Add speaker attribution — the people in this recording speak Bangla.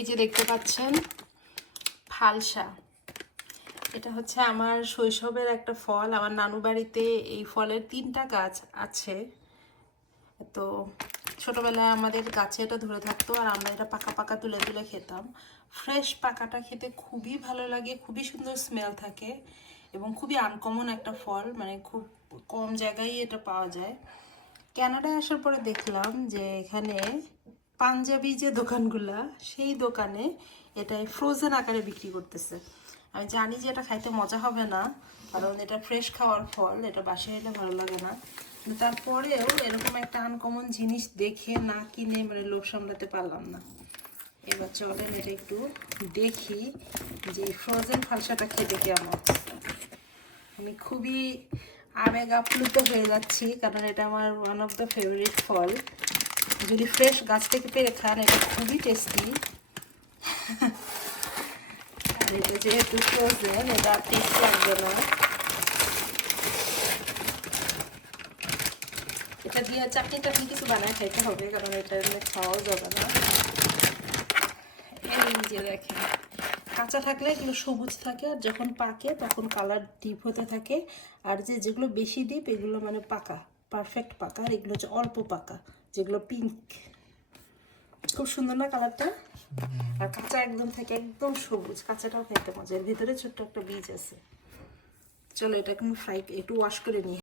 Speaker 1: এই যে দেখতে পাচ্ছেন, ফালসা। এটা হচ্ছে আমার শৈশবের একটা ফল। আমার নানু বাড়িতে এই ফলের তিনটা গাছ আছে। তো ছোটবেলায় আমাদের গাছে এটা ধরে থাকতো আর আমরা এটা পাকা পাকা তুলে তুলে খেতাম। ফ্রেশ পাকাটা খেতে খুবই ভালো লাগে, খুবই সুন্দর স্মেল থাকে এবং খুবই আনকমন একটা ফল মানে খুব কম জায়গায় এটা পাওয়া যায়। কানাডায় আসার পরে দেখলাম যে এখানে পাঞ্জাবি যে দোকানগুলা, সেই দোকানে এটাই ফ্রোজেন আকারে বিক্রি করতেছে। আমি জানি যে এটা খাইতে মজা হবে না, কারণ এটা ফ্রেশ খাওয়ার ফল, এটা বাসায় এলে ভালো লাগে না। তারপরেও এরকম একটা আনকমন জিনিস দেখে না কিনে মানে লোভ সামলাতে পারলাম না। এবার চলেন এটা একটু দেখি যে ফ্রোজেন ফালসাটা খেতে কেমন। আমি খুবই আবেগ আপ্লুত হয়ে যাচ্ছি, কারণ এটা আমার ওয়ান অফ দ্য ফেভারিট ফল। যদি ফ্রেশ গাছ থেকে পেরে খান, এটা খুবই টেস্টি আর এটা যেহেতু ফ্রোজেন এটা টেস্ট লাগবে না। এটা দিয়ে চাটনি টাটনি কিছু বানায় খাইতে হবে, কারণ এটা খাওয়াও যাবে না। এই যে দেখেন। কাঁচা থাকলে এগুলো সবুজ থাকে, আর যখন পাকে তখন কালার ডিপ হতে থাকে। আর যে যেগুলো বেশি ডিপ এগুলো মানে পাকা পারফেক্ট পাকা, আর এগুলো হচ্ছে অল্প পাকা, যেগুলো পিঙ্ক খুব সুন্দর না কালারটা আর কাঁচা একদম থাকে, একদম সবুজ, কাঁচাটাও খেতে মজা। এর ভিতরে ছোট্ট একটা বীজ আছে। চলো এটা এখন ফ্রাই একটু ওয়াশ করে নিই।